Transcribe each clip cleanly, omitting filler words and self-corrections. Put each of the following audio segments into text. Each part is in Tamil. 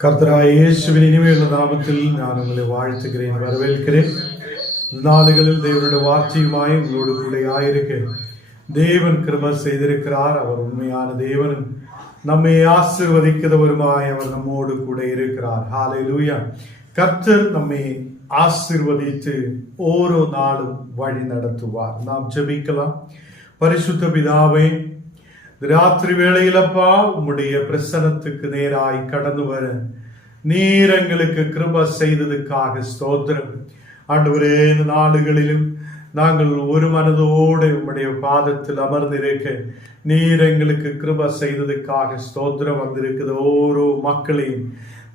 கர்த்தராகிய இயேசுவின் இனிமையுள்ள நாமத்தில் நான் உங்களை வாழ்த்துகிறேன், வரவேற்கிறேன். நாடுகளில் தேவனுடைய வார்த்தையுமாய் உங்களோடு கூட ஆயிருக்க தேவன் கிருபை செய்திருக்கிறார். அவர் உண்மையான தேவனும் நம்மை ஆசீர்வதிக்கிறவருமாய் அவர் நம்மோடு கூட இருக்கிறார். ஹல்லேலூயா. கர்த்தர் நம்மை ஆசீர்வதித்து ஓரோ நாளும் வழி நடத்துவார். நாம் ஜெபிக்கலாம். பரிசுத்த பிதாவே, ராத்திரி வேளையிலப்பா உம்முடைய பிரசனத்துக்கு நேராய் கடந்து வர நீர் எங்களுக்கு கிருபை செய்ததுக்காக ஸ்தோத்திரம். ஆண்டவரே, இந்த நாடுகளிலும் நாங்கள் ஒரு மனதோடு உம்முடைய பாதத்தில் அமர்ந்திருக்க நீர் எங்களுக்கு கிருபை செய்ததுக்காக ஸ்தோத்திரம். வந்திருக்கிற ஓரோ மக்களையும்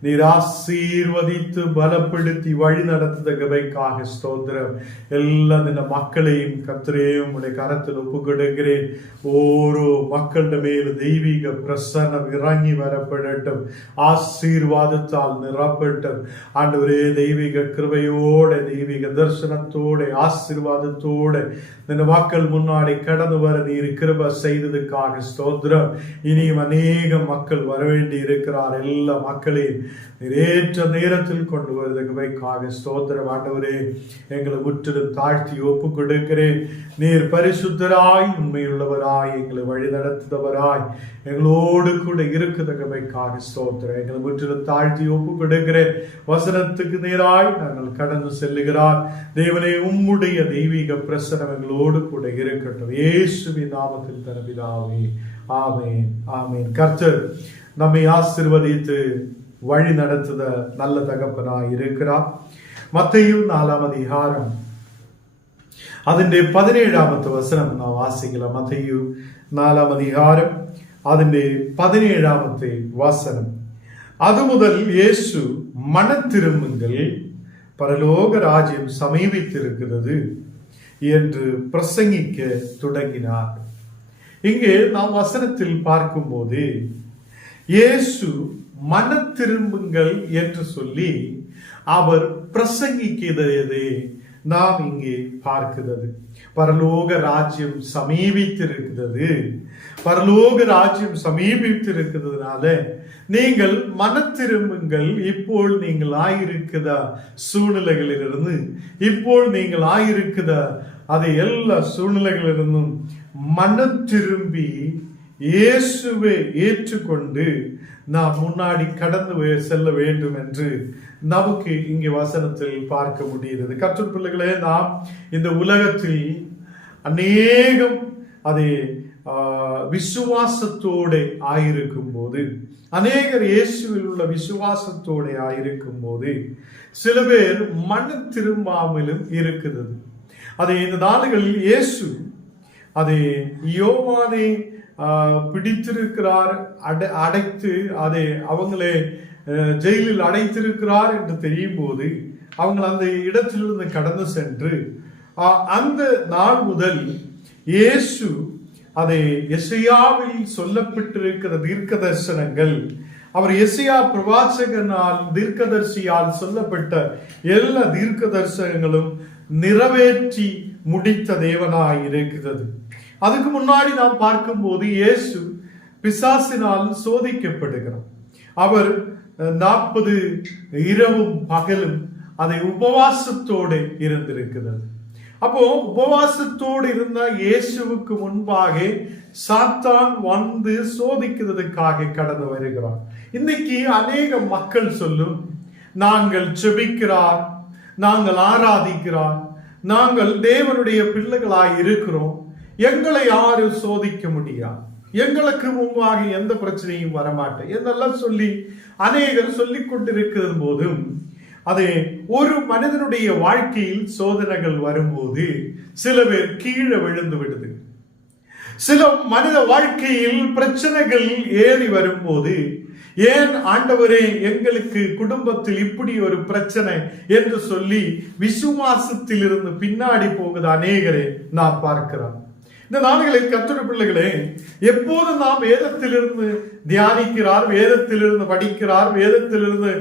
நீர் ஆசீர்வதித்து பலப்படுத்தி வழி நடத்துதற்காக ஸ்தோத்திரம். எல்லா இந்த மக்களையும் கர்த்தரையும் உடைய கரத்தில் ஒப்பு கொடுக்கிறேன். ஓரோ மக்களிட மேல் தெய்வீக பிரசன்னம் இறங்கி வரப்படட்டும், ஆசீர்வாதத்தால் நிரப்பட்டும். ஆண்டவரே, தெய்வீக கிருபையோட தெய்வீக தரிசனத்தோட ஆசீர்வாதத்தோட இந்த மக்கள் முன்னாடி கடந்து வர நீர் கிருபை செய்ததுக்காக ஸ்தோத்திரம். இனியும் அநேக மக்கள் வர வேண்டி இருக்கிறார். எல்லா மக்களையும் நிறைவேற்ற நேரத்தில் கொண்டு வருவதற்காக ஸ்தோத்திரம். ஆண்டவரே, எங்களை முற்றிலும் தாழ்த்தி ஒப்பு கொடுக்கிறேன். நீர் பரிசுத்தராய் உண்மையுள்ளவராய் எங்களை வழி நடத்துபவராய் எங்களோடு கூட இருக்குதற்காக ஸ்தோத்திரம். எங்களை முற்றிலும் தாழ்த்தி ஒப்பு கொடுக்கிறேன். வசனத்துக்கு நேராய் நாங்கள் கடந்து செல்லுகிறார். தேவனே, உம்முடைய தெய்வீக பிரசனம் எங்களோடு கூட இருக்கட்டும். இயேசுவின் நாமத்தில் தரபிதாவே, ஆமென், ஆமென். கர்த்தர் நம்மை ஆசீர்வதித்து வழி நடத்துத நல்ல தகப்பனாய் இருக்கிறார். மத்தேயு 4 அதிகாரம் അതിന്റെ 17ാമത്തെ വചനം നാം വാസിக்கலாம். മത്തയ്യു 4 அதிகாரம் അതിന്റെ 17ാമത്തെ വചനം. അതുമുതൽ യേശു மனத்திரும்புங்கள், பரலோக ராஜ்யம் சமீபித்திருக்கிறது என்று பிரசங்கிக்க தொடங்கினார். இங்கே நாம் வசனத்தில் பார்க்கும்போது இயேசு மன திரும்புங்கள் என்று சொல்லி அவர் பிரசங்கிக்கிறதை நாம் இங்கே பார்க்கிறது. பரலோக ராஜ்யம் சமீபித்திருக்கிறது. பரலோக ராஜ்யம் சமீபித்திருக்கிறதுனால நீங்கள் மன திரும்புங்கள். இப்போ நீங்கள் ஆயிருக்கிற சூழ்நிலைகளிலிருந்து, இப்போ நீங்கள் ஆயிருக்கிற அதை எல்லா சூழ்நிலைகளிலிருந்தும் மன திரும்பி இயேசுவை ஏற்றுக்கொண்டு நாம் முன்னாடி கடந்து செல்ல வேண்டும் என்று நமக்கு இங்கே வசனத்தில் பார்க்க முடிகிறது. கர்த்தர் பிள்ளைகளே, நாம் இந்த உலகத்தில் அநேகம் அதை விசுவாசத்தோட ஆயிருக்கும் போது, அநேகர் இயேசுவில் உள்ள விசுவாசத்தோட ஆயிருக்கும் போது சில பேர் மன திரும்பாமலும் இருக்கிறது. அதை இந்த நாடுகளில் இயேசு அதை யோவானை பிடித்திருக்கிறார், அடைத்து அதை அவங்களே ஜெயிலில் அடைத்திருக்கிறார் என்று தெரியும் போது அவங்க அந்த இடத்திலிருந்து கடந்து சென்று அந்த நாள் முதல் இயேசு அதை எசையாவில் சொல்லப்பட்டிருக்கிற தீர்க்க தரிசனங்கள், அவர் எசையா பிரவாசகனால் தீர்க்கதரிசியால் சொல்லப்பட்ட எல்லா தீர்க்க தரிசனங்களும் நிறைவேற்றி முடித்த தேவனாய் இருக்கிறது. அதுக்கு முன்னாடி நாம் பார்க்கும்போது இயேசு பிசாசினால் சோதிக்கப்படுகிறார். அவர் 40 இரவும் பகலும் அதை உபவாசத்தோடு இருந்திருக்கிறது. அப்போ உபவாசத்தோடு இருந்த இயேசுவுக்கு முன்பாக சாத்தான் வந்து சோதிக்கிறதுக்காக கடந்து வருகிறார். இன்னைக்கு அநேக மக்கள் சொல்லும், நாங்கள் ஜெபிக்கிறார், நாங்கள் ஆராதிக்கிறார், நாங்கள் தேவனுடைய பிள்ளைகளாய் இருக்கிறோம், எங்களை யாரும் சோதிக்க முடியாது, எங்களுக்கு முன்பாக எந்த பிரச்சனையும் வரமாட்டேன் என்றெல்லாம் சொல்லி அநேகர் சொல்லிக் கொண்டிருக்கிற போதும், அதே ஒரு மனிதனுடைய வாழ்க்கையில் சோதனைகள் வரும்போது சில பேர் கீழே விழுந்து விடுது. சில மனித வாழ்க்கையில் பிரச்சனைகள் ஏறி வரும்போது, ஏன் ஆண்டவரே எங்களுக்கு குடும்பத்தில் இப்படி ஒரு பிரச்சனை என்று சொல்லி விசுவாசத்தில் இருந்து பின்னாடி போகுது அநேகரை நாம் பார்க்கிறோம். இந்த நாடுகளில் கர்த்தருடைய பிள்ளைகளே, எப்போது நாம் வேதத்திலிருந்து தியானிக்கிறார், வேதத்திலிருந்து படிக்கிறார், வேதத்திலிருந்து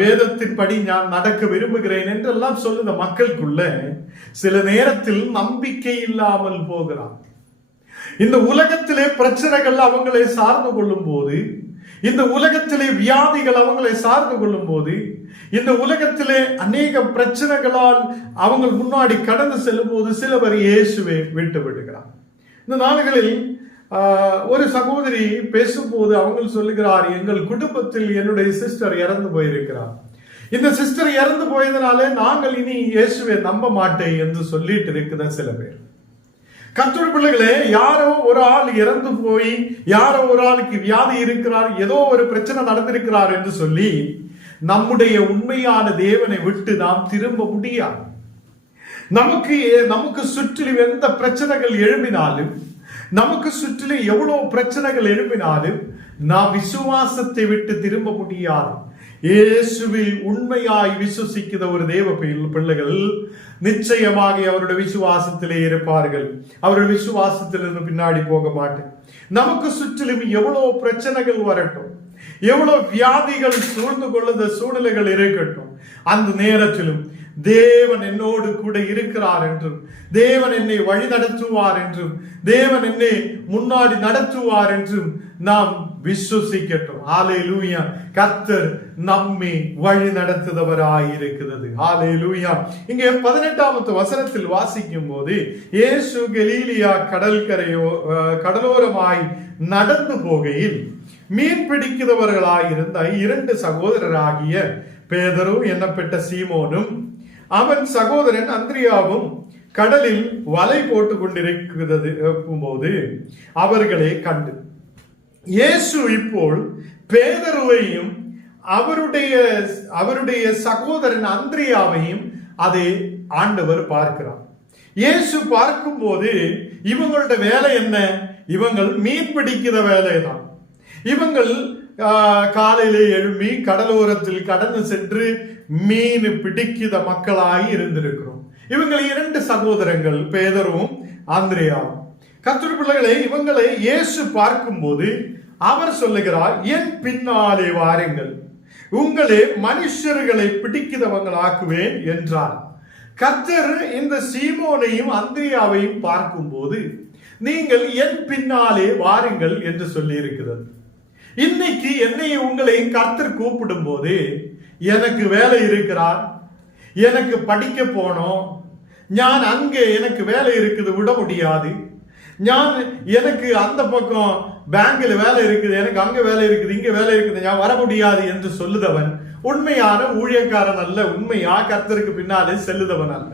வேதத்தின்படி நான் நடக்க விரும்புகிறேன் என்றெல்லாம் சொல்லுங்க மக்களுக்குள்ள சில நேரத்தில் நம்பிக்கை இல்லாமல் போகிறார். இந்த உலகத்திலே பிரச்சனைகள் அவங்களை சார்ந்து கொள்ளும் போது இந்த உலகத்திலே வியாதிகள் அவங்களை சார்ந்து கொள்ளும் போது, இந்த உலகத்திலே அநேக பிரச்சனைகளால் அவங்க முன்னாடி கடந்து செல்லும் போது சிலவர் இயேசுவை விட்டு விடுகிறார். இந்த நாடுகளில் ஒரு சகோதரி பேசும்போது அவங்க சொல்லுகிறார், எங்கள் குடும்பத்தில் என்னுடைய சிஸ்டர் இறந்து போயிருக்கிறார். இந்த சிஸ்டர் இறந்து போயதனாலே நாங்கள் இனி இயேசுவை நம்ப மாட்டேன் என்று சொல்லிட்டு இருக்கிற சில பேர். கர்த்தருடைய பிள்ளைகளே, யாரோ ஒரு ஆள் இறந்து போய் யாரோ ஒரு ஆளுக்கு வியாதி இருக்கிறார், ஏதோ ஒரு பிரச்சனை நடந்திருக்கிறார் என்று சொல்லி நம்முடைய உண்மையான தேவனை விட்டு நாம் திரும்ப முடியாது. நமக்கு சுற்றிலும் எந்த பிரச்சனைகள் எழும்பினாலும், நமக்கு சுற்றிலும் எவ்வளவு பிரச்சனைகள் எழுப்பினாலும் நாம் விசுவாசத்தை விட்டு திரும்ப முடியாது. இயேசுவில் உண்மையாய் விசுவசிக்கிற ஒரு தேவ பிள்ளைகள் நிச்சயமாக அவருடைய விசுவாசத்திலே இருப்பார்கள். அவருடைய விசுவாசத்திலிருந்து பின்னாடி போக மாட்டேன். நமக்கு சுற்றிலும் எவ்வளவு பிரச்சனைகள் வரட்டும், எவ்வளவு வியாதிகள் சூழ்ந்து கொள்ளுந்த சூழ்நிலைகள் இருக்கட்டும், அந்த நேரத்திலும் தேவன் என்னோடு கூட இருக்கிறார் என்றும், தேவன் என்னை வழி நடத்துவார் என்றும், தேவன் என்னை முன்னாடி நடத்துவார் என்றும் நாம் விசுவசிக்கட்டும். ஹல்லேலூயா. கர்த்தர் நம்மை வழி நடத்துபவராய் இருக்கிறது. ஹல்லேலூயா. இங்கே 18வது வசனத்தில் வாசிக்கும் போது, இயேசு கலீலியா கடலோரமாய் நடந்து போகையில் மீன் பிடிக்கிறவர்களாயிருந்த 2 சகோதரராகிய பேதரு என்னப்பட்ட சீமோனும் அவன் சகோதரன் அந்திரியாவும் கடலில் வலை போட்டுக் கொண்டிருக்கிறது போது அவர்களை கண்டு இயேசு இப்போ பேதருவையும் அவருடைய சகோதரன் அந்திரியாவையும் அதை ஆண்டவர் பார்க்கிறார். இயேசு பார்க்கும் போது இவங்களோட வேலை என்ன? இவங்கள் மீன் பிடிக்கிற வேலைதான். இவங்கள் காலையிலே எழும்பி கடலோரத்தில் கடந்து சென்று மீன் பிடிக்கிற மக்களாய் இருந்திருக்கிறோம். இவங்கள் 2 சகோதரங்கள், பேதரும் அந்திரியாவும். கர்த்தருடைய பிள்ளைகளை, இவங்களை இயேசு பார்க்கும் போது அவர் சொல்லுகிறார், என் பின்னாலே வாருங்கள், உங்களே மனுஷர்களை பிடிக்கிறவங்களாக்குவேன் என்றார். கர்த்தர் இந்த சீமோனையும் அந்திரியாவையும் பார்க்கும் போது நீங்கள் என் பின்னாலே வாருங்கள் என்று சொல்லி இருக்கிறது. இன்னைக்கு என்னையும் உங்களையும் கர்த்தர் கூப்பிடும் போது, எனக்கு வேலை இருக்கிறார், எனக்கு படிக்க போனோம், நான் அங்கே எனக்கு வேலை இருக்குது விட முடியாது, எனக்கு அந்த பக்கம் பேங்க்ல வேலை இருக்குது, எனக்கு அங்க வேலை இருக்குது, இங்க வேலை இருக்குது, நான் வர முடியாது என்று சொல்லுதவன் உண்மையான ஊழியக்காரன் அல்ல. உண்மையா கர்த்தருக்கு பின்னாலே செல்லுதவன் அல்ல.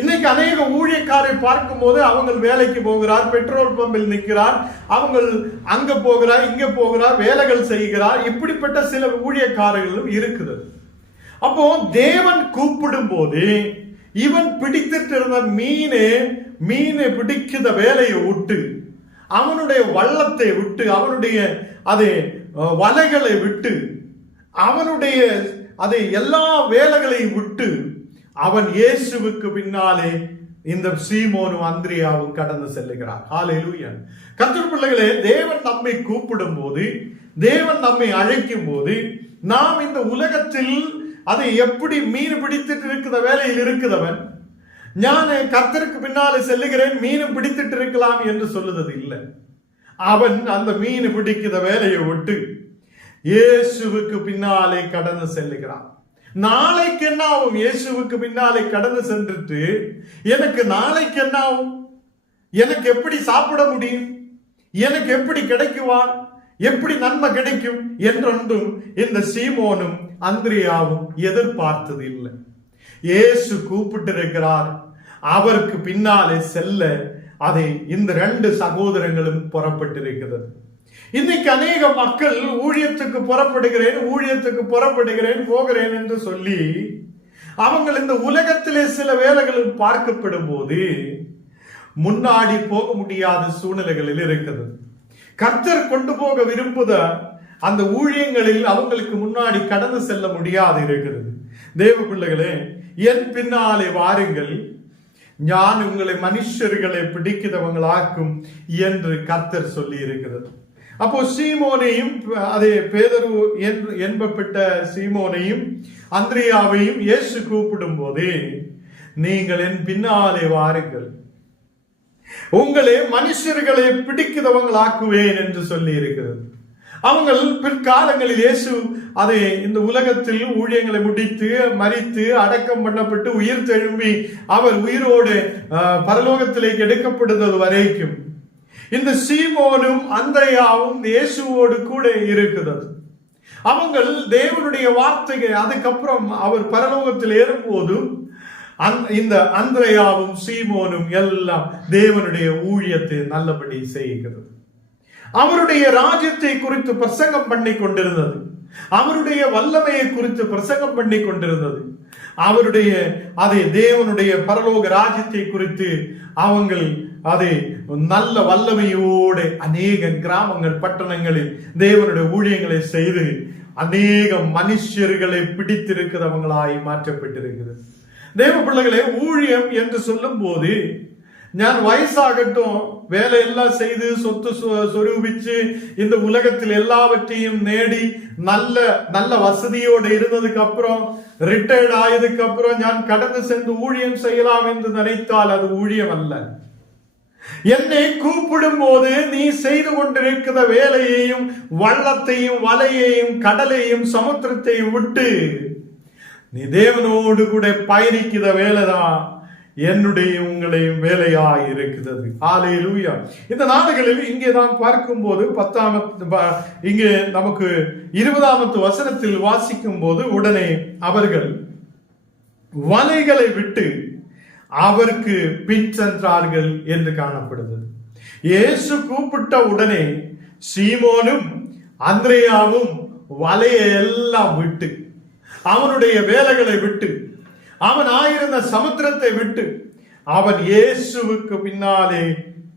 இன்னைக்கு அநேக ஊழியக்காரை பார்க்கும் போது அவங்க வேலைக்கு போகிறார், பெட்ரோல் பம்பில் நிற்கிறார், அவங்க அங்க போகிறார், இங்க போகிறார், வேலைகள் செய்கிறார். இப்படிப்பட்ட சில ஊழியக்காரர்களும் இருக்குது. அப்போ தேவன் கூப்பிடும் போது இவன் பிடித்திட்டு இருந்த மீனை பிடிக்கிற வேலையை விட்டு, அவனுடைய வள்ளத்தை விட்டு, அவனுடைய அதை வலைகளை விட்டு, அவனுடைய அதை எல்லா வேலைகளையும் விட்டு அவன் இயேசுவுக்கு பின்னாலே இந்த சீமோனும் அந்திரியாவும் கடந்து செல்லுகிறார். ஹல்லேலூயா. கர்த்தருடைய பிள்ளைகளே, தேவன் நம்மை கூப்பிடும் போது, தேவன் நம்மை அழைக்கும் போது, நாம் இந்த உலகத்தில் அதை எப்படி மீன் பிடித்துட்டு இருக்கிற வேலையில் இருக்கிறவன், நான் கர்த்தருக்கு பின்னாலே செல்லுகிறேன், மீன் பிடித்துட்டு இருக்கலாம் என்று சொல்லுவது இல்லை. அவன் அந்த மீன் பிடிக்கிற வேலையை விட்டு இயேசுவுக்கு பின்னாலே கடந்து செல்லுகிறான். நாளைக்கு என்ன ஆகும்? இயேசுவுக்கு பின்னாலே கடந்து சென்றுட்டு எனக்கு நாளைக்கு என்ன ஆகும், எனக்கு எப்படி சாப்பிட முடியும், எனக்கு எப்படி கிடைக்குவான், எப்படி நன்மை கிடைக்கும் என்றொன்றும் இந்த சீமோனும் அந்திரியாவும் எதிர்பார்த்தது இல்லை. இயேசு கூப்பிட்டு இருக்கிறார், அவருக்கு பின்னாலே செல்ல அதை இந்த 2 சகோதரங்களும் புறப்பட்டிருக்கிறது. இன்னைக்கு அநேக மக்கள் ஊழியத்துக்கு புறப்படுகிறேன் போகிறேன் என்று சொல்லி அவங்க இந்த உலகத்திலே சில வேலைகளில் பார்க்கப்படும் போது முன்னாடி போக முடியாத சூழ்நிலைகளில் இருக்கிறது. கர்த்தர் கொண்டு போக விரும்புத அந்த ஊழியங்களில் அவங்களுக்கு முன்னாடி கடந்து செல்ல முடியாது இருக்கிறது. தேவ பிள்ளைகளே, என் பின்னாலே வாருங்கள், நான் உங்களை மனுஷர்களை பிடிக்கிறவங்களாக்கும் என்று கர்த்தர் சொல்லி இருக்கிறது. அப்போ சீமோனையும், அதே பேதரு என்பப்பட்ட சீமோனையும் அந்திரியாவையும் இயேசு கூப்பிடும் போதே, நீங்கள் என் பின்னாலே வாருங்கள், உங்களே மனுஷர்களை பிடிக்கிறவங்களாக்குவேன் என்று சொல்லி இருக்கிறது. அவங்கள் பிற்காலங்களில் இயேசு அதை இந்த உலகத்தில் ஊழியங்களை முடித்து மரித்து அடக்கம் பண்ணப்பட்டு உயிர் தெழும்பி அவர் உயிரோடு பரலோகத்திலே எடுக்கப்படுவது வரைக்கும் இந்த சீமோனும் அந்திரேயாவும் இயேசுவோடு கூட இருக்கிறது. அவங்கள் தேவனுடைய வார்த்தையை அதுக்கப்புறம் அவர் பரலோகத்தில் ஏறும்போது இந்த அந்திரேயாவும் சீமோனும் எல்லாம் தேவனுடைய ஊழியத்தை நல்லபடி செய்கிறது. அவருடைய ராஜ்யத்தை குறித்து பிரசங்கம் பண்ணி கொண்டிருந்தது. அவருடைய வல்லமையை குறித்து பிரசங்கம் பண்ணி கொண்டிருந்தது. அவருடைய அதை தேவனுடைய பரலோக ராஜ்யத்தை குறித்து அவங்கள் அதை நல்ல வல்லமையோடு அநேக கிராமங்கள் பட்டணங்களில் தேவனுடைய ஊழியங்களை செய்து அநேக மனுஷர்களை பிடித்திருக்கிறவங்களாய் மாற்றப்பட்டிருக்கிறது. தேவ பிள்ளைகளே, ஊழியம் என்று சொல்லும் போது நான் வயசாகட்டும் வேலையெல்லாம் செய்து சொத்து சொரூபிச்சு இந்த உலகத்தில் எல்லாவற்றையும் நேடி நல்ல நல்ல வசதியோடு இருந்ததுக்கு அப்புறம் ரிட்டையர்ட் ஆயதுக்கு அப்புறம் நான் கடந்து சென்று ஊழியம் செய்யலாம் என்று நினைத்தால் அது ஊழியம் அல்ல. என்னை கூப்பிடும் போது நீ செய்து கொண்டிருக்கிற வேலையையும் வள்ளத்தையும் வலையையும் கடலையும் சமுத்திரத்தையும் விட்டு நீ தேவனோடு கூட பயணிக்கிற வேலைதான் என்னுடைய உங்களையும் வேலையாய் இருக்கிறது. ஹல்லேலூயா. இந்த நாடுகளில் இங்கே நாம் பார்க்கும்போது 10 இங்கே நமக்கு 20 வசனத்தில் வாசிக்கும் போது உடனே அவர்கள் வலைகளை விட்டு அவருக்கு பின் சென்றார்கள் என்று காணப்படுகிறது. இயேசு கூப்பிட்ட உடனே சீமோனும் அந்திரேயாவும் வலையை எல்லாம் விட்டு அவனுடைய வேலைகளை விட்டு அவன் ஆயிருந்த சமுத்திரத்தை விட்டு அவன் இயேசுவுக்கு பின்னாலே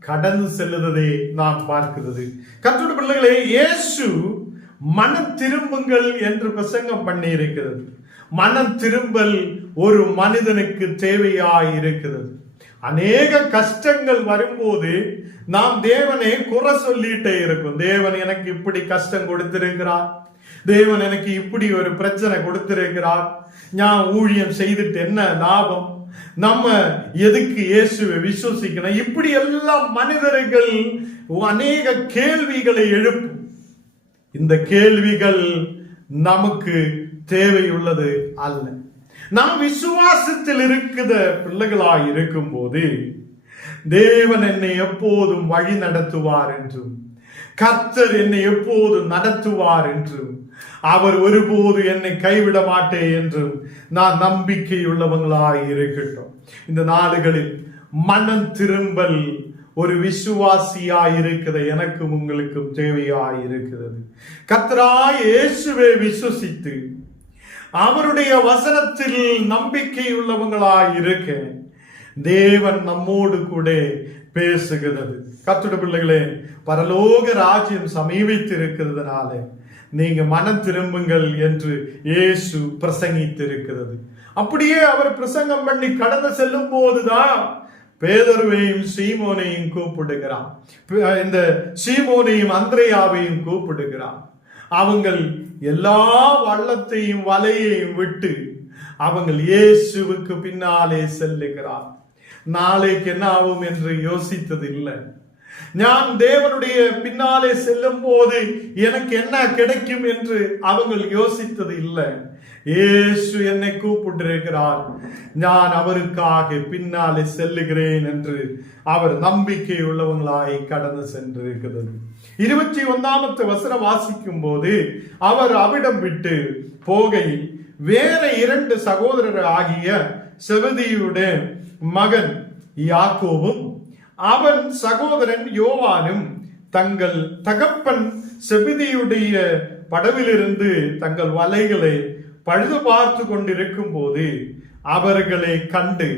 கடந்து செல்லுவதை நாம் பார்க்கிறது. கர்த்தருடைய பிள்ளைகளே, இயேசு மனம் திரும்புங்கள் என்று பிரசங்கம் பண்ணி இருக்கிறது. மனம் திரும்பல் ஒரு மனிதனுக்கு தேவையாய் இருக்கிறது. அநேக கஷ்டங்கள் வரும்போது நாம் தேவனை குறை சொல்லிட்டே இருக்கும். தேவன் எனக்கு இப்படி கஷ்டம் கொடுத்திருக்கிறார், தேவன் எனக்கு இப்படி ஒரு பிரச்சனை கொடுத்திருக்கிறார், நான் ஊழியம் செய்துட்டு என்ன லாபம், நம்ம எதுக்கு இயேசுவை விசுவசிக்கணும், இப்படி எல்லாம் மனிதர்கள் அநேக கேள்விகளை எழுப்பும். இந்த கேள்விகள் நமக்கு தேவையுள்ளது அல்ல. நாம் விசுவாசத்தில் இருக்கிற பிள்ளைகளாய் இருக்கும் போது தேவன் என்னை எப்போதும் வழி நடத்துவார் என்றும் கர்த்தர் என்னை எப்போது நடத்துவார் என்றும் அவர் ஒருபோது என்னை கைவிட மாட்டேன் என்றும் நான் நம்பிக்கையுள்ளவங்களாய் இருக்கட்டும். இந்த நாடுகளில் மனம் திரும்பல் ஒரு விசுவாசியாய் இருக்கிற எனக்கும் உங்களுக்கும் தேவையாய் இருக்கிறது. கர்த்தராய் இயேசுவை விசுவசித்து அவருடைய வசனத்தில் நம்பிக்கையுள்ளவங்களாய் இருக்க தேவன் நம்மோடு கூட பேசுகிறது. கர்த்தருடைய பிள்ளைகளே, பரலோக ராஜ்யம் சமீபித்திருக்கிறதுனால நீங்க மனம் திரும்புங்கள் என்று இயேசு பிரசங்கித்திருக்கிறது. அப்படியே அவர் பிரசங்கம் பண்ணி கடந்து செல்லும் போதுதான் பேதுருவையும் சீமோனையும் கூப்பிடுகிறான். இந்த சீமோனையும் அந்திரேயாவையும் கூப்பிடுகிறான். அவங்கள் எல்லா வள்ளத்தையும் வலையையும் விட்டு அவங்கள் இயேசுவுக்கு பின்னாலே செல்லுகிறார். நாளைக்கு என்ன ஆகும் என்று யோசித்தது இல்லை. நான் தேவனுடைய பின்னாலே செல்லும் போது எனக்கு என்ன கிடைக்கும் என்று அவங்கள் யோசித்தது இல்லை. இயேசு என்னை கூப்பிட்டிருக்கிறார், நான் அவருக்காக பின்னாலே செல்லுகிறேன் என்று அவர் நம்பிக்கை உள்ளவங்களாய் கடந்து சென்றிருக்கிறது. 21 வசனம் வாசிக்கும் போது அவர் அவிடம் விட்டு போகையில் வேற 2 சகோதரர் ஆகிய செபதியுடைய மகன் யாக்கோபும் அவன் சகோதரன் யோவானும் தங்கள் தகப்பன் செபதியுடைய படவிலிருந்து தங்கள் வலைகளை பழுது பார்த்து கொண்டிருக்கும் போது அவர்களை கண்டு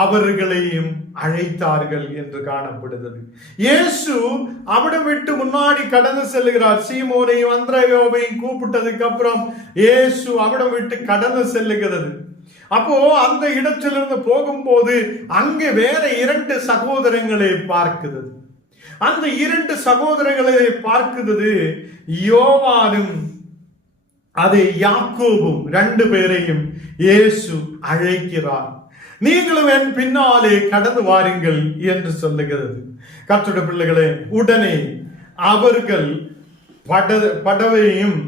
அவர்களையும் அழைத்தார்கள் என்று காணப்படுகிறது. இயேசு அவிடம் விட்டு முன்னாடி கடந்து செல்லுகிறார். சீமோனையும் அந்திரேயாவையும் கூப்பிட்டதுக்கு அப்புறம் இயேசு அவிடம் விட்டு கடந்து செல்லுகிறது. அப்போ அந்த இடத்திலிருந்து போகும்போது அங்கே வேற 2 சகோதரங்களை பார்க்கிறது. அந்த 2 சகோதரர்களை பார்க்கிறது யோவானும் அதை யாக்கோபும் 2 பேரையும் இயேசு அழைக்கிறார். நீங்களும் என் பின்னாலே கடந்து வாருங்கள் என்று சொல்லுகிறது. கர்த்தருடைய பிள்ளைகளே, உடனே அவர்கள் படவையும்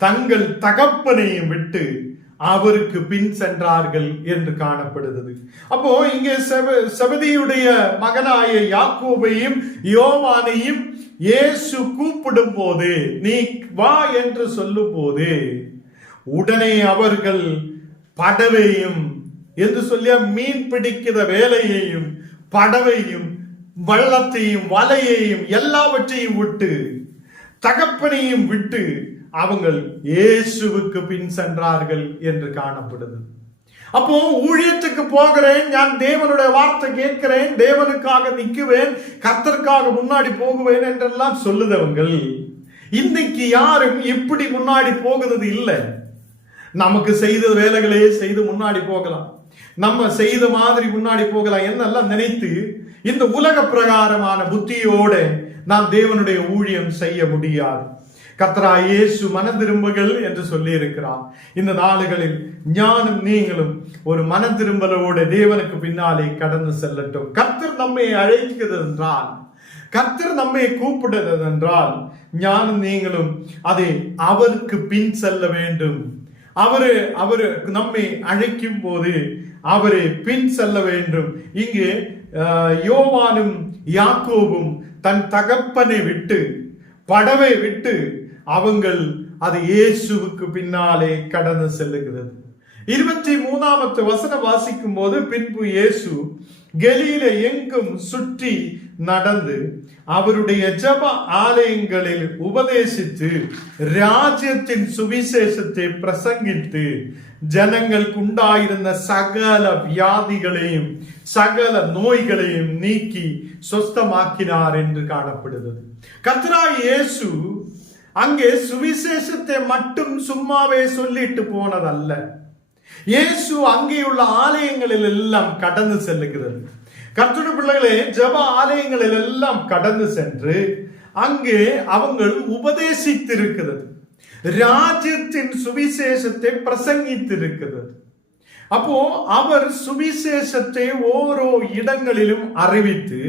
தங்கள் தகப்பனையும் விட்டு அவருக்கு பின் சென்றார்கள் என்று காணப்படுகிறது. அப்போ இங்கே செபதியுடைய மகனாய யாக்கோபையும் யோவானையும் இயேசு கூப்பிடும் போது, நீ வா என்று சொல்லும் போது, உடனே அவர்கள் படவையும் என்று சொல்லிய மீன் பிடிக்கிற வேலையையும் படவையும் வள்ளத்தையும் வலையையும் எல்லாவற்றையும் விட்டு தகப்பனையும் விட்டு அவங்கள் இயேசுவுக்கு பின் சென்றார்கள் என்று காணப்படுது. அப்போ ஊழியத்துக்கு போகிறேன், நான் தேவனுடைய வார்த்தை கேட்கிறேன், தேவனுக்காக நிற்குவேன், கர்த்தருக்காக முன்னாடி போகுவேன் என்றெல்லாம் சொல்லுதவங்கள் இன்னைக்கு யாரும் இப்படி முன்னாடி போகிறது இல்லை. நமக்கு செய்த வேலைகளே செய்து முன்னாடி போகலாம், நம்ம செய்த மாதிரி முன்னாடி போகலாம் என்னெல்லாம் நினைத்து இந்த உலக பிரகாரமான புத்தியோட நாம் தேவனுடைய ஊழியம் செய்ய முடியாது. கர்த்தராகிய இயேசு மனம் திரும்புங்கள் என்று சொல்லி இருக்கிறார். இந்த நாளுகளில் ஞானும் நீங்களும் ஒரு மனம் திரும்பலோட தேவனுக்கு பின்னாலே கடந்து செல்லட்டும். கர்த்தர் நம்மை அழைக்கிறது என்றால், கர்த்தர் நம்மை கூப்பிடுறது என்றால், ஞானும் நீங்களும் அதை அவருக்கு பின் செல்ல வேண்டும். அவரு நம்மை அழைக்கும் போது அவரை பின் செல்ல வேண்டும். இங்கு யோவானும் யாக்கோபும் தன் தகப்பனை விட்டு படவை விட்டு அவங்கள் அது இயேசுவுக்கு பின்னாலே கடந்து செல்லுகிறது. 23வது வசனம் வாசிக்கும் போது, பின்பு இயேசு கலிலே எங்கும் சுற்றி நடந்து அவருடைய ஜெப ஆலயங்களில் உபதேசித்து ராஜ்யத்தின் சுவிசேஷத்தை பிரசங்கித்து ஜனங்களுக்கு உண்டாயிருந்த சகல வியாதிகளையும் சகல நோய்களையும் நீக்கி சொஸ்தமாக்கினார் என்று காணப்படுகிறது. கர்த்தராகிய இயேசு அங்கே சுவிசேஷத்தை மட்டும் சும்மாவே சொல்லிட்டு போனதல்ல. இயேசு அங்கேயுள்ள ஆலயங்களில் எல்லாம் கடந்து செல்லுகிறது. கர்த்தருடைய பிள்ளைகளே, ஜெப ஆலயங்களில் எல்லாம் கடந்து சென்று அங்கே அவங்கள் உபதேசித்திருக்கிறது, ராஜ்யத்தின் சுவிசேஷத்தை பிரசங்கித்திருக்கிறது. அப்போ அவர் சுவிசேஷத்தை ஓரோ இடங்களிலும் அறிவித்து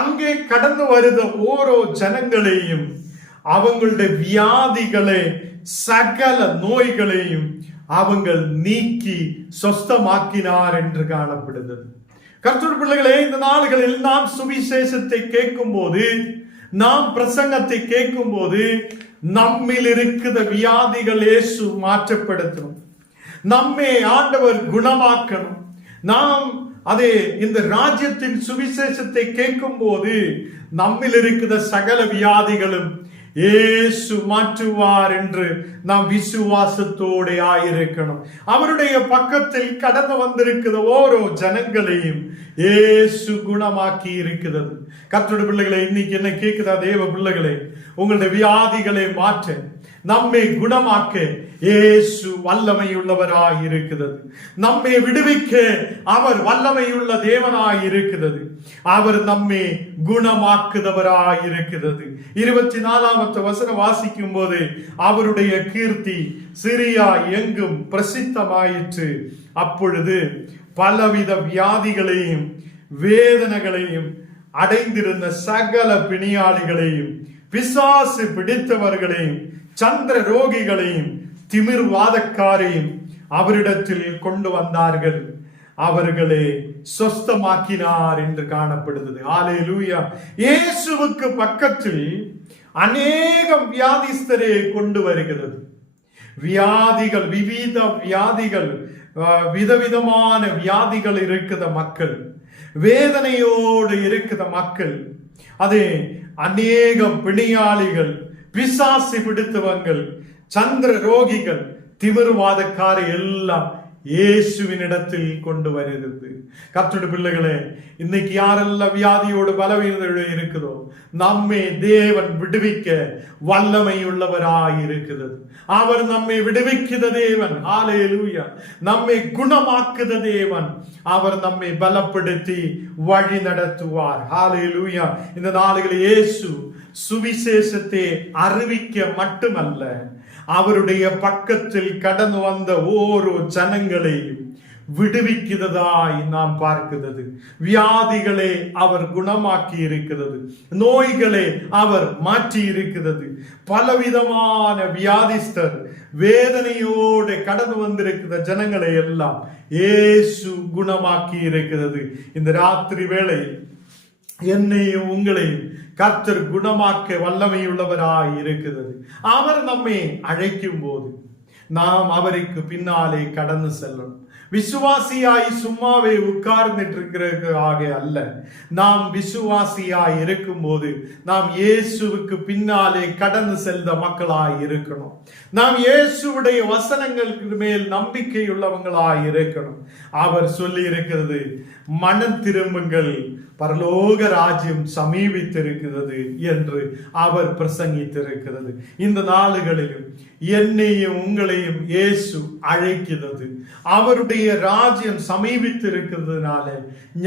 அங்கே கடந்து வருத ஓரோ ஜனங்களையும் அவங்களுடைய வியாதிகளை சகல நோய்களையும் அவங்கள் நீக்கி சொஸ்தமாக்கினார் என்று காணப்படுகிறது. கர்த்தருடைய பிள்ளைகளே, இந்த நாளுகளில் நாம் சுவிசேஷத்தை கேட்கும் போது, நாம் பிரசங்கத்தை கேட்கும் போது, நம்மில் இருக்கிற வியாதிகள் இயேசு மாற்றப்படுத்தணும், நம்மை ஆண்டவர் குணமாக்கணும். நாம் அதே இந்த ராஜ்யத்தின் சுவிசேஷத்தை கேட்கும் போது நம்மில் இருக்கிற சகல வியாதிகளும் இயேசு மாற்றுவார் என்று நாம் விசுவாசத்தோட ஆயிருக்கணும். அவருடைய பக்கத்தில் கடந்து வந்திருக்கிற ஓரோ ஜனங்களையும் இயேசு குணமாக்கி இருக்கிறது. கர்த்தருடைய பிள்ளைகளை, இன்னைக்கு என்ன கேட்குதா தேவ பிள்ளைகளே, உங்களுடைய வியாதிகளை மாற்ற, நம்மை குணமாக்க இயேசு வல்லமையுள்ளவராய் இருக்கிறது. நம்மை விடுவிக்க அவர் வல்லமையுள்ள தேவனாய் இருக்கிறது. அவர் நம்மை குணமாக்குதவராய் இருக்கிறது. 24வது வசனம் வாசிக்கும் போது, அவருடைய கீர்த்தி சிரியா எங்கும் பிரசித்தமாயிற்று. அப்பொழுது பலவித வியாதிகளையும் வேதனைகளையும் அடைந்திருந்த சகல பிணியாளிகளையும் பிசாசு பிடித்தவர்களையும் சந்திர ரோகிகளையும் திமிர்வாதக்காரையும் அவரிடத்தில் கொண்டு வந்தார்கள், அவர்களை சொஸ்தமாக்கினார் என்று காணப்படுகிறது. ஹல்லேலூயா. இயேசுவுக்கு பக்கத்தில் அநேகம் வியாதிஸ்தரை கொண்டு வருகிறது. வியாதிகள், விவித வியாதிகள், விதவிதமான வியாதிகள் இருக்கிற மக்கள், வேதனையோடு இருக்கிற மக்கள், அதே அநேகம் பிணியாளிகள், பிசாசு பிடித்தவங்கள், சந்திர ரோகிகள், திமிர்வாதக்கார எல்லாம் இயேசுவின் இடத்தில் கொண்டு வருகிறது. கர்த்தருடைய பிள்ளைகளே, இன்னைக்கு யாரெல்லாம் வியாதியோடு பலவீனத்தோடு இருக்குதோ, நம்மை தேவன் விடுவிக்க வல்லமை உள்ளவராய் இருக்கிறது. அவர் நம்மை விடுவிக்கிற தேவன். ஹல்லேலூயா. நம்மை குணமாக்குத தேவன். அவர் நம்மை பலப்படுத்தி வழி நடத்துவார். ஹல்லேலூயா. இந்த நாளுகளில் இயேசு சுவிசேஷத்தை அறிவிக்க மட்டுமல்ல, அவருடைய பக்கத்தில் கடந்து வந்த ஓரோ ஜனங்களையும் விடுவிக்கிறதாய் நாம் பார்க்கிறது. வியாதிகளை அவர் குணமாக்கி இருக்கிறது, நோய்களை அவர் மாற்றி இருக்கிறது. பலவிதமான வியாதிஸ்தர் வேதனையோடு கடந்து வந்திருக்கிற ஜனங்களை எல்லாம் இயேசு குணமாக்கி இருக்கிறது. இந்த ராத்திரி வேளையில் என்னையும் உங்களையும் கர்த்தர் குணமாக்க வல்லமையுள்ளவராய் இருக்கிறது. அவர் நம்மை அழைக்கும் போது நாம் அவருக்கு பின்னாலே கடந்து செல்லணும். விசுவாசியாய் சும்மாவே உட்கார்ந்துட்டு இருக்கிறதாக அல்ல, நாம் விசுவாசியாய் இருக்கும் போது நாம் இயேசுவுக்கு பின்னாலே கடந்து செல்த மக்களாய் இருக்கணும். நாம் இயேசுவுடைய வசனங்களுக்கு மேல் நம்பிக்கையுள்ளவங்களாய் இருக்கணும். அவர் சொல்லி இருக்கிறது, மனம் திரும்புங்கள், பரலோக ராஜ்யம் சமீபித்திருக்கிறது என்று அவர் பிரசங்கித்திருக்கிறது. இந்த நாளுகளிலும் என்னையும் உங்களையும் இயேசு அழைக்கிறது. அவருடைய ராஜ்யம் சமீபித்திருக்கிறதுனால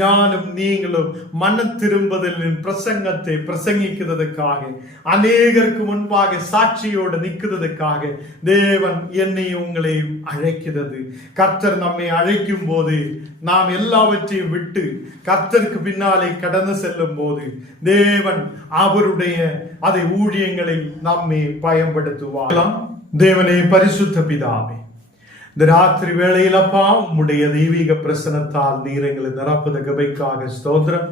ஞானும் நீங்களும் மன திரும்புதலின் பிரசங்கத்தை பிரசங்கிக்கிறதுக்காக, அநேகருக்கு முன்பாக சாட்சியோடு நிற்கிறதுக்காக தேவன் என்னையும் உங்களையும் அழைக்கிறது. கர்த்தர் நம்மை அழைக்கும் போது நாம் எல்லாவற்றையும் விட்டு கர்த்தருக்கு பின்னாலே கடந்து செல்லும் போது தேவன் அவருடைய அதை ஊழியங்களை நம்மை பயன்படுத்துவார். தேவனே, பரிசுத்த பிதாவே, இந்த ராத்திரி வேளையில் அப்பா உம்முடைய தெய்வீக பிரசனத்தால் நீர் எங்களை நிரப்புத கிருபைக்காக ஸ்தோத்திரம்.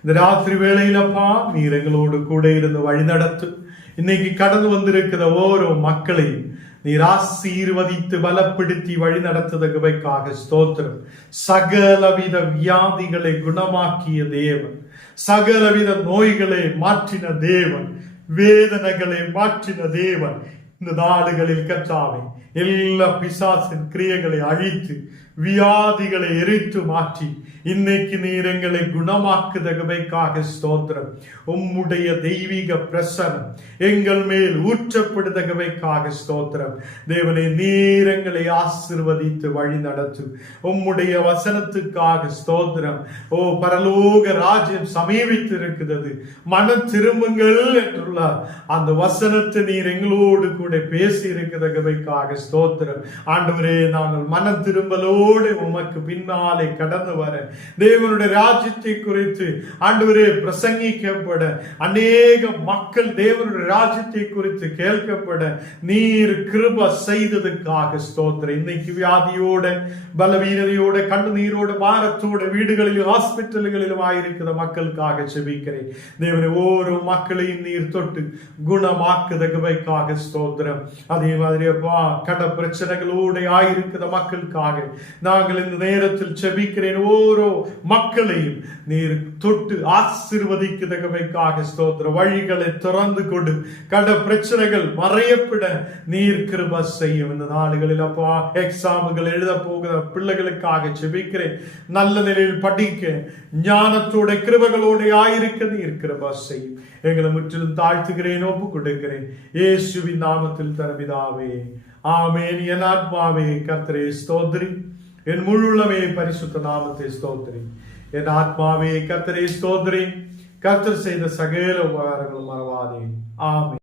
இந்த ராத்திரி வேளையில் அப்பா நீர் எங்களோடு கூட இருந்து வழி நடத்து. இன்னைக்கு கடந்து வந்திருக்கிற ஓரோ மக்களையும் நீர் ஆசீர்வதித்து பலப்படுத்தி வழி நடத்துத கிருபைக்காக ஸ்தோத்திரம். சகலவித வியாதிகளை குணமாக்கிய தேவன், சகலவித நோய்களை மாற்றின தேவன், வேதனைகளை மாற்றின தேவன், இந்த நாடுகளில் கர்த்தாவே எல்லா பிசாசின் கிரியைகளை அழித்து வியாதிகளை எரித்து மாற்றி இன்னைக்கு நீர் எங்களை குணமாக்குத கிருபைக்காக ஸ்தோத்திரம். உம்முடைய தெய்வீக பிரசனம் எங்கள் மேல் ஊற்றப்படுத கிருபைக்காக ஸ்தோத்திரம். தேவனே, நீர் எங்களை ஆசீர்வதித்து வழி நடத்தும். உம்முடைய வசனத்துக்காக ஸ்தோத்திரம். ஓ, பரலோக ராஜ்யம் சமீபித்து இருக்கிறது, மனம் திரும்புங்கள் என்றுள்ள அந்த வசனத்தை நீர் எங்களோடு கூட பேசி இருக்கிற கிருபைக்காக ஸ்தோத்திரம். ஆண்டவரே, நாங்கள் மனம் திரும்பலோடு உமக்கு பின்னாலே கடந்து வர தேவனுடைய ராஜ்யத்தை குறித்து ஆண்டவரே பிரசங்கிக்கப்பட, அநேக மக்கள் தேவனுடைய ராஜ்யத்தை குறித்து கேட்கப்பட நீர் கிருபை செய்ததுக்காக ஸ்தோத்திரம். இன்னைக்கு வியாதியோட, பலவீனதையோட, கண்ணீரோட, பாரத்தோட வீடுகளிலும் ஹாஸ்பிட்டல்களிலும் ஆயிருக்கிற மக்களுக்காக செபிக்கிறேன். தேவனை ஒவ்வொரு மக்களையும் நீர் தொட்டு குணமாக்குத கிருபைக்காக ஸ்தோத்திரம். அதே மாதிரி அப்பா கட பிரச்சனைகளோடு ஆயிருக்கிற மக்களுக்காக நாங்கள் இந்த நேரத்தில் செபிக்கிறேன். ஓரோ மக்களையும் நீர் தொட்டு ஆசீர்வதிக்கிற கிருபைக்காக ஸ்தோத்திரம். வழிகளை திறந்து கொண்டு கட பிரச்சனைகள் மறையப்பட நீர் கிருபை செய்யும். இந்த நாடுகளில் அப்பா எக்ஸாம்கள் எழுத போகிற பிள்ளைகளுக்காக செபிக்கிறேன். நல்ல நிலையில் படிக்க ஞானத்தோட கிருபைகளோட ஆயிருக்க நீர் கிருபை செய்யும். எங்களை முற்றிலும் தாழ்த்துகிறேன், ஒப்பு கொடுக்கிறேன் இயேசுவின் நாமத்தில் தரபிதாவே, ஆமென். என் ஆத்மாவே கர்த்தரே ஸ்தோத்திரி, என் முழுள்ளமே பரிசுத்த நாமத்தை ஸ்தோத்திரி. என் ஆத்மாவே கர்த்தரே ஸ்தோத்திரி, கர்த்தர் செய்த சகல உபகாரங்களும் மறவாதே. ஆமென்.